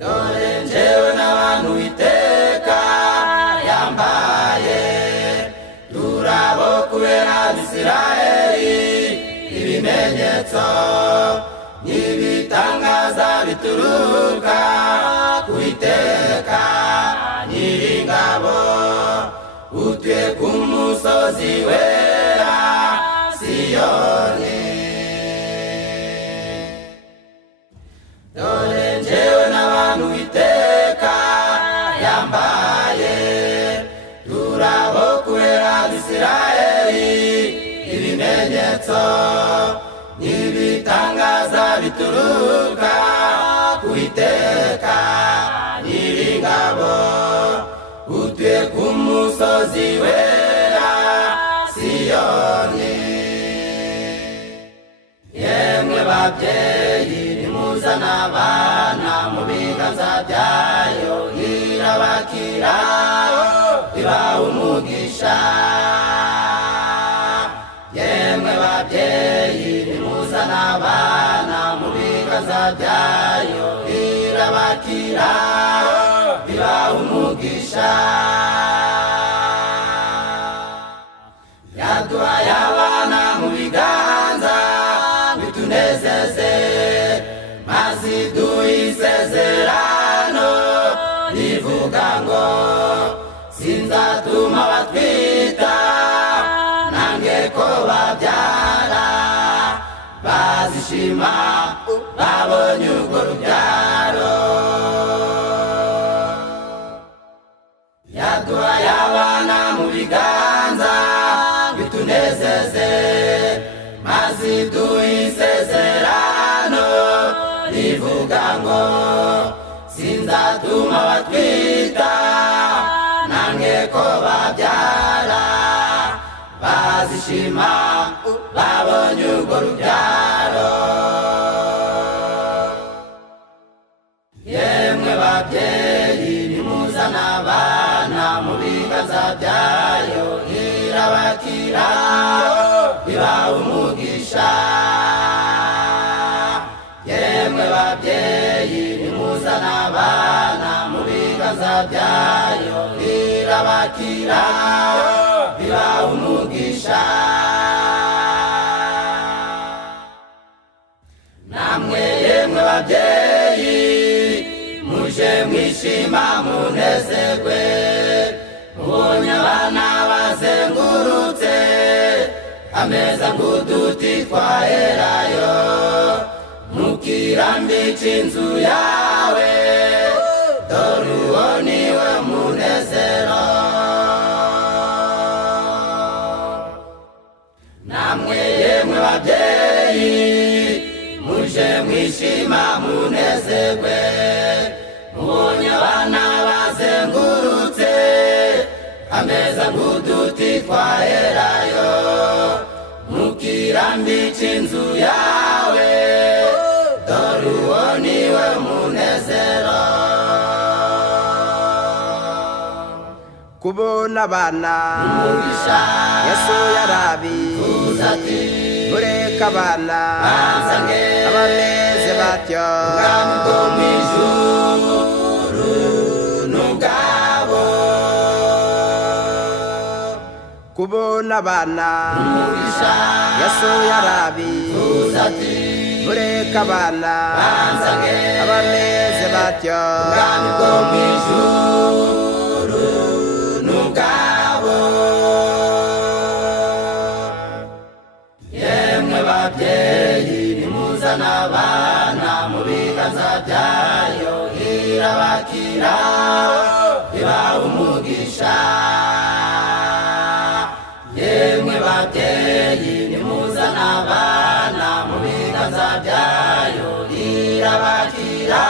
dore njyewe n'abantu iteka yambaye turabo kubera Abisirayeli ibimenyetso n'ibitangaza bituruka ku Iteka Nyiringabo utuye ku musozi wera Siyoni. Dore njyewe n'abantu Iteka yambaye turabo kubera Abisirayeli ibimenyetso n'ibitangaza bituruka ku Iteka Nyiringabo utuye ku musozi wera Siyoni. Yemwe babyeyi nimuzana abana mu biganza byayo irabakira ibaha umugisha. Yemwe babyeyi nimuzana abana mu biganza byayo irabakira ibaha umugisha. Yaduhaye abana mu biganza bitunezeze maze iduha isezerano rivuga ngo sinzatuma batwita nange ko babyara bazishima babonye urwo rubyaro. Yaduhaye abana mu biganza bitunezeze maze iduha isezerano rivuga ngo sinzatuma batwita nange ko babyara bazishima babonye urwo rubyaro. Yemwe babyeyi nimuzana abana mu biganza byayo irabakira ibaha umugisha. Yemwe babyeyi nimuzana abana mu biganza byayo irabakira ibaha umugisha. Namwe yemwe babyeyi muje mwishima munezerwe mubonye abana bazengurutse ameza ng'uduti twaherayo ntukirambike inzu yawe dore uwo niwe munezero. Namwe yemwe babyeyi muje mwishima munezerwe mubonye abana bazengurutse ameza ng'uduti twaherayo ntukirambike inzu yawe dore uwo niwe munezero. Kubona abana umugisha Yesu yarabivuze ati mureke abana bansange abameze batyo ubwami bwo mu ijuru n'ubwabo. kubona abana umugisha Yesu yarabivuze ati mureke abana bansange abameze batyo ubwami bwo mu ijuru n'ubwabo. Yemwe babyeyi nimuzana abana mu biganza byayo irabakira ibaha umugisha. Yemwe babyeyi nimuzana abana mu biganza byayo irabakira